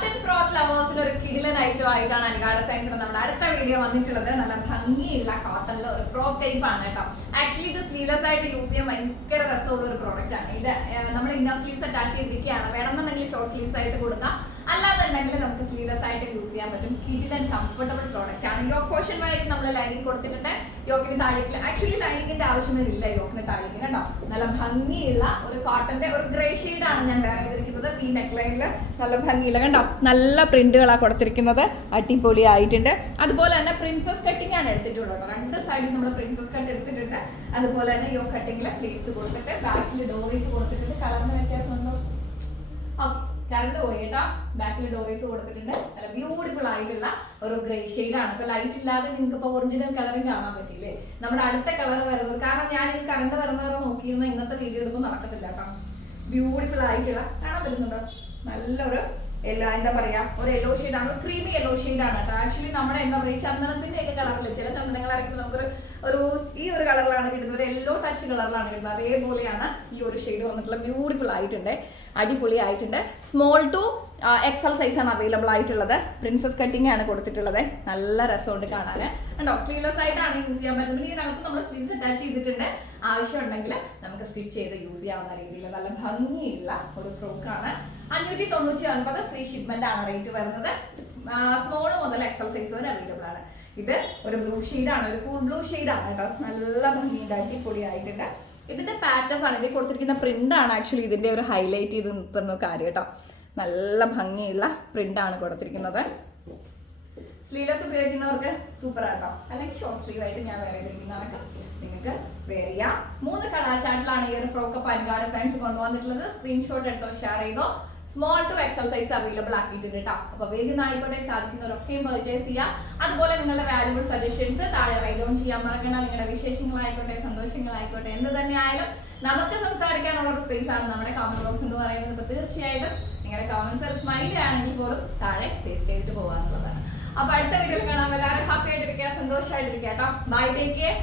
Cotton frock ലവേഴ്സിന് ഒരു കിടിലൻ item ആയിട്ടാണ് അനികാ ഡിസൈൻസിന് നമ്മുടെ അടുത്ത വീഡിയോ വന്നിട്ടുള്ളത്. നല്ല ഭംഗിയുള്ള കോട്ടണിൽ ഒരു ഫ്രോക്ക് ടൈപ്പ് ആണ് കേട്ടോ. ആക്ച്വലി ഇത് സ്ലീവ്ലെസ് ആയിട്ട് യൂസ് ചെയ്യാൻ ഭയങ്കര രസമുള്ള ഒരു പ്രോഡക്റ്റ് ആണ്. ഇത് നമ്മൾ ഇന്നർ സ്ലീവ്സ് അറ്റാച്ച് ചെയ്തിരിക്കുകയാണ്. വേണമെന്നുണ്ടെങ്കിൽ ഷോർട്ട് സ്ലീവ്സ് ആയിട്ട് കൊടുക്കാം, അല്ലാന്നുണ്ടെങ്കിൽ നമുക്ക് സ്ലീവ്ലെസ് ആയിട്ട് യൂസ് ചെയ്യാൻ പറ്റും. കിടിലൻ കംഫർട്ടബിൾ പ്രോഡക്റ്റ് ആണ്. യോക്ക് പോർഷൻ വരെ നമ്മൾ ലൈനിങ് കൊടുത്തിട്ടുണ്ട്. യോക്കിന് താഴേക്ക് ആക്ച്വലി ലൈനിങ്ങിന്റെ ആവശ്യമൊന്നുമില്ല യോക്കിന് താഴേക്ക് കേട്ടോ. നല്ല ഭംഗിയുള്ള ഒരു കോട്ടന്റെ ഒരു ഗ്രേ ഷെയ്ഡ് ആണ് ഞാൻ വേറെ ചെയ്തിരിക്കുന്നത്. ഈ നെക്ക് ലൈനിൽ നല്ല ഭംഗിയില്ല കണ്ടോ, നല്ല പ്രിന്റുകളാണ് കൊടുത്തിരിക്കുന്നത്. അടിപൊളി ആയിട്ടുണ്ട്. അതുപോലെ തന്നെ പ്രിൻസസ് കട്ടിംഗ് ആണ് എടുത്തിട്ടുള്ളത്. രണ്ട് സൈഡിൽ നമ്മൾ പ്രിൻസസ് കട്ട് എടുത്തിട്ടുണ്ട്. അതുപോലെ തന്നെ യോക്ക് കട്ടിങ്ങിലെ ഫ്ലീറ്റ്സ് കൊടുത്തിട്ട് ബാക്കിൽ ഡോറീസ് കൊടുത്തിട്ടുണ്ട്. കളറിന് വ്യത്യാസമുണ്ടോ? കറണ്ട് പോയി കേട്ടോ. ബാക്കിൽ ഡോറീസ് കൊടുത്തിട്ടുണ്ട്. നല്ല ബ്യൂട്ടിഫുൾ ആയിട്ടുള്ള ഒരു ഗ്രേ ഷെയ്ഡ് ആണ്. ഇപ്പൊ ലൈറ്റ് ഇല്ലാതെ നിങ്ങൾക്ക് ഇപ്പൊ ഒറിജിനൽ കളറും കാണാൻ പറ്റില്ലേ. നമ്മുടെ അടുത്ത കളർ വരുന്നത് കാരണം ഞാൻ ഈ കറണ്ട് വരുന്നവരെ നോക്കിയിരുന്ന ഇന്നത്തെ വീഡിയോ എടുക്കുമ്പോൾ നടക്കത്തില്ല കേട്ടോ. ബ്യൂട്ടിഫുൾ ആയിട്ടുള്ള കാണാൻ പറ്റുന്നുണ്ടോ? നല്ലൊരു എന്താ പറയാ, ഒരു യെല്ലോ ഷെയ്ഡാണ്, ക്രീമി യെല്ലോ ഷെയ്ഡാണ് കേട്ടോ. ആക്ച്വലി നമ്മുടെ എന്താ പറയുക, ചന്ദനത്തിന്റെ ഒക്കെ കളറില് ചില ചന്ദനങ്ങൾ അരയ്ക്കുമ്പോൾ നമുക്കൊരു ഈ ഒരു കളറിലാണ് കിട്ടുന്നത്, ഒരു യെല്ലോ ടച്ച് കളറിലാണ് കിട്ടുന്നത്. അതേപോലെയാണ് ഈ ഒരു ഷെയ്ഡ് വന്നിട്ടുള്ള. ബ്യൂട്ടിഫുൾ ആയിട്ടുണ്ട്, അടിപൊളി ആയിട്ടുണ്ട്. സ്മോൾ ടു എക്സൽ സൈസ് ആണ് അവൈലബിൾ ആയിട്ടുള്ളത്. പ്രിൻസസ് കട്ടിംഗ് ആണ് കൊടുത്തിട്ടുള്ളത്. നല്ല രസമുണ്ട് കാണാൻ ഉണ്ടോ. സ്ലീവ്ലെസ് ആയിട്ടാണ് യൂസ് ചെയ്യാൻ പറ്റുന്നത്. ഇതിനകത്ത് നമ്മൾ സ്ലീവ്സ് അറ്റാച്ച് ചെയ്തിട്ടുണ്ട്. ആവശ്യമുണ്ടെങ്കിൽ നമുക്ക് സ്റ്റിച്ച് ചെയ്ത് യൂസ് ചെയ്യാവുന്ന രീതിയിൽ നല്ല ഭംഗിയുള്ള ഒരു ഫ്രോക്കാണ്. 599 ഫ്രീ ഷിപ്മെന്റ് ആണ് റേറ്റ് വരുന്നത്. സ്മോൾ മുതൽ എക്സൽ സൈസ് വരെ അവൈലബിൾ ആണ്. ഇത് ഒരു ബ്ലൂ ഷെയ്ഡാണ്, ഒരു കൂൾ ബ്ലൂ ഷെയ്ഡാണ് കേട്ടോ. നല്ല ഭംഗിയുണ്ട്, അടിപൊളിയായിട്ടുണ്ട്. ഇതിന്റെ പാറ്റേഴ്സ് ആണ്, ഇതിൽ കൊടുത്തിരിക്കുന്ന പ്രിന്റ് ആണ് ആക്ച്വലി ഇതിന്റെ ഒരു ഹൈലൈറ്റ് ചെയ്ത് നിർത്തുന്ന കാര്യം കേട്ടോ. നല്ല ഭംഗിയുള്ള പ്രിന്റ് ആണ് കൊടുത്തിരിക്കുന്നത്. സ്ലീവ്ലെസ് ഉപയോഗിക്കുന്നവർക്ക് സൂപ്പർ ആട്ടോ. അല്ലെങ്കിൽ ഷോർട്ട് സ്ലീവ് ആയിട്ട് ഞാൻ വേറെ ചെയ്തിരിക്കുന്നതൊക്കെ നിങ്ങൾക്ക് വെയർ ചെയ്യാം. 3 കളർ ചാർട്ടിലാണ് ഈ ഒരു ഫ്രോക്ക് അനികാ ഡിസൈൻസ് കൊണ്ടുവന്നിട്ടുള്ളത്. സ്ക്രീൻഷോട്ട് എടുത്തോ, ഷെയർ ചെയ്തോ. Small to XL size available ആക്കിയിട്ടുണ്ട് കേട്ടോ. അപ്പൊ വേഗം ആയിക്കോട്ടെ, സാധിക്കുന്നവരൊക്കെയും പർച്ചേസ് ചെയ്യാം. അതുപോലെ നിങ്ങളുടെ വാല്യുബിൾ സജഷൻസ് താഴെ റൈറ്റ് ഡൗൺ ചെയ്യാൻ മറക്കണ്ട. നിങ്ങളുടെ വിശേഷങ്ങളായിക്കോട്ടെ, സന്തോഷങ്ങളായിക്കോട്ടെ, എന്ത് തന്നെ ആയാലും നമുക്ക് സംസാരിക്കാനുള്ള ഒരു സ്പേസ് ആണ് നമ്മുടെ കമന്റ് ബോക്സ് എന്ന് പറയുന്നത്. അപ്പൊ തീർച്ചയായിട്ടും നിങ്ങളുടെ കമന്റ്സ് സ്മൈലി ആണെങ്കിൽ പോലും താഴെ പേസ്റ്റ് ചെയ്തിട്ട് പോകാന്നുള്ളതാണ്. അപ്പൊ അടുത്ത വീഡിയോയിൽ കാണാം. എല്ലാവരും ഹാപ്പി ആയിട്ടിരിക്കുക, സന്തോഷമായിട്ടിരിക്കുക കേട്ടോ. Bye, take care.